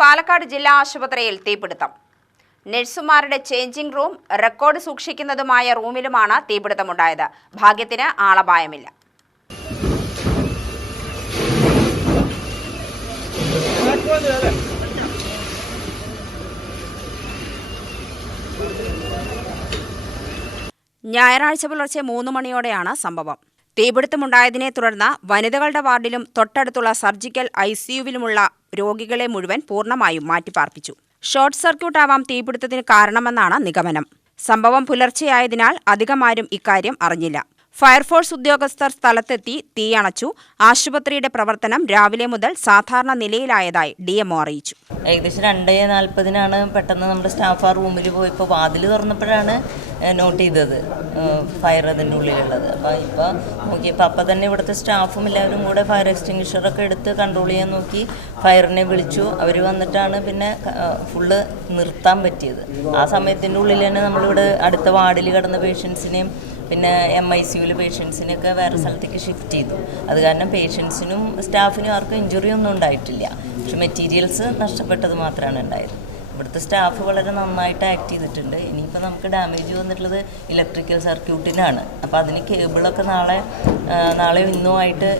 പാലക്കാട് ജില്ലാ ആശുപത്രിയിൽ തീപിടുത്തം. നഴ്സുമാരുടെ ചേഞ്ചിംഗ് റൂം, റെക്കോർഡ് സൂക്ഷിക്കുന്നതുമായ റൂമിലുമാണ് തീപിടുത്തമുണ്ടായത്. ഭാഗ്യത്തിന് ആളപായമില്ല. ഞായറാഴ്ച പുലർച്ചെ 3 മണിയോടെയാണ് സംഭവം. തീപിടുത്തമുണ്ടായതിനെ തുടർന്ന് വനിതകളുടെ വാർഡിലും തൊട്ടടുത്തുള്ള സർജിക്കൽ ICUവിലുമുള്ള രോഗികളെ മുഴുവൻ പൂർണ്ണമായും മാറ്റിപ്പാർപ്പിച്ചു. ഷോർട്ട് സർക്യൂട്ട് ആവാം തീപിടുത്തത്തിന് കാരണമെന്നാണ് നിഗമനം. സംഭവം പുലർച്ചെയായതിനാൽ അധികമാരും ഇക്കാര്യം അറിഞ്ഞില്ല. ഫയർഫോഴ്സ് ഉദ്യോഗസ്ഥർ സ്ഥലത്തെത്തി തീയണച്ചു. ആശുപത്രിയുടെ പ്രവർത്തനം രാവിലെ മുതൽ സാധാരണ നിലയിലായതായി DMO അറിയിച്ചു. ഏകദേശം 2:40 പെട്ടെന്ന് നമ്മുടെ സ്റ്റാഫ് ആ റൂമിൽ പോയപ്പോൾ വാതിൽ തുറന്നപ്പോഴാണ് നോട്ട് ചെയ്തത് ഫയർ അതിൻ്റെ ഉള്ളിലുള്ളത്. ഇപ്പോൾ നോക്കിയപ്പോൾ അപ്പം തന്നെ ഇവിടുത്തെ സ്റ്റാഫും എല്ലാവരും കൂടെ ഫയർ എക്സ്റ്റിങ്വിഷറൊക്കെ എടുത്ത് കൺട്രോൾ ചെയ്യാൻ നോക്കി. ഫയറിനെ വിളിച്ചു. അവർ വന്നിട്ടാണ് പിന്നെ ഫുള്ള് നിർത്താൻ പറ്റിയത്. ആ സമയത്തിൻ്റെ ഉള്ളിൽ തന്നെ നമ്മളിവിടെ അടുത്ത വാർഡിൽ കിടന്ന പേഷ്യൻസിനെയും പിന്നെ MICUവിലെ പേഷ്യൻസിനെയൊക്കെ വേറെ സ്ഥലത്തേക്ക് ഷിഫ്റ്റ് ചെയ്തു. അത് കാരണം പേഷ്യൻസിനും സ്റ്റാഫിനും ആർക്കും ഇഞ്ചുറി ഒന്നും ഉണ്ടായിട്ടില്ല. പക്ഷെ മെറ്റീരിയൽസ് നഷ്ടപ്പെട്ടത് മാത്രമാണ് ഉണ്ടായത്. ഇവിടുത്തെ സ്റ്റാഫ് വളരെ നന്നായിട്ട് ആക്ട് ചെയ്തിട്ടുണ്ട്. ഇനിയിപ്പോൾ നമുക്ക് ഡാമേജ് വന്നിട്ടുള്ളത് ഇലക്ട്രിക്കൽ സർക്യൂട്ടിനാണ്. അപ്പോൾ അതിന് കേബിളൊക്കെ നാളെ ഇന്നുമായിട്ട്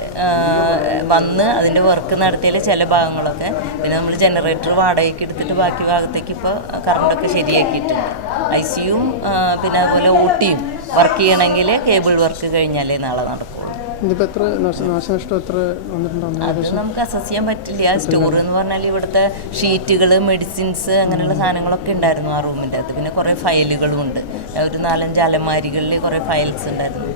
വന്ന് അതിൻ്റെ വർക്ക് നടത്തിയാൽ ചില ഭാഗങ്ങളൊക്കെ, പിന്നെ നമ്മൾ ജനറേറ്റർ വാടകയ്ക്ക് എടുത്തിട്ട് ബാക്കി ഭാഗത്തേക്ക് ഇപ്പോൾ കറണ്ടൊക്കെ ശരിയാക്കിയിട്ടുണ്ട്. ICUവും പിന്നെ അതുപോലെ OTയും വർക്ക് ചെയ്യണമെങ്കിൽ കേബിൾ വർക്ക് കഴിഞ്ഞാലേ നാളെ നടക്കും. അത് നമുക്ക് അസസ് ചെയ്യാൻ പറ്റില്ല. സ്റ്റോർ എന്ന് പറഞ്ഞാൽ ഇവിടുത്തെ ഷീറ്റുകൾ, മെഡിസിൻസ്, അങ്ങനെയുള്ള സാധനങ്ങളൊക്കെ ഉണ്ടായിരുന്നു ആ റൂമിൻ്റെ അകത്ത്. പിന്നെ കുറേ ഫയലുകളും ഉണ്ട്. ഒരു 4-5 അലമാരികളിൽ കുറേ ഫയൽസ് ഉണ്ടായിരുന്നു.